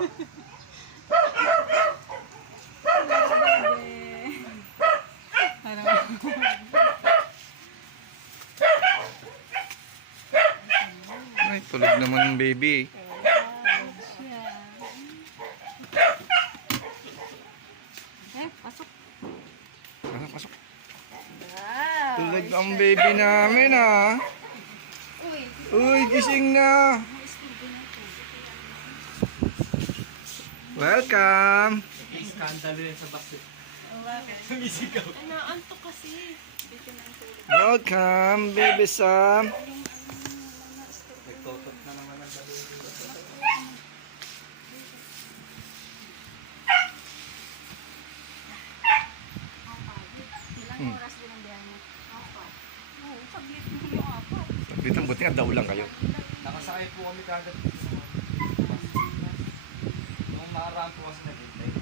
Ay, tulog naman ng baby. Pasok. Pasok, pasok. Wow. Tulog ang baby namin ah. Uy. Uy, gising na. Welcome. Iskandalo yan sa basit. Bakit? Sumisigaw. Ano, anto kasi. Dito na ang tulog. Welcome, baby Sam. Nagtotot na naman ang basit. Ilang oras din ang biyahe mo? Apat. Oo, saglit mo yung apat. Dito, buti nga daw lang kayo. Nakasakay po kami kagad. Nung nakaraan po kasi naghintay.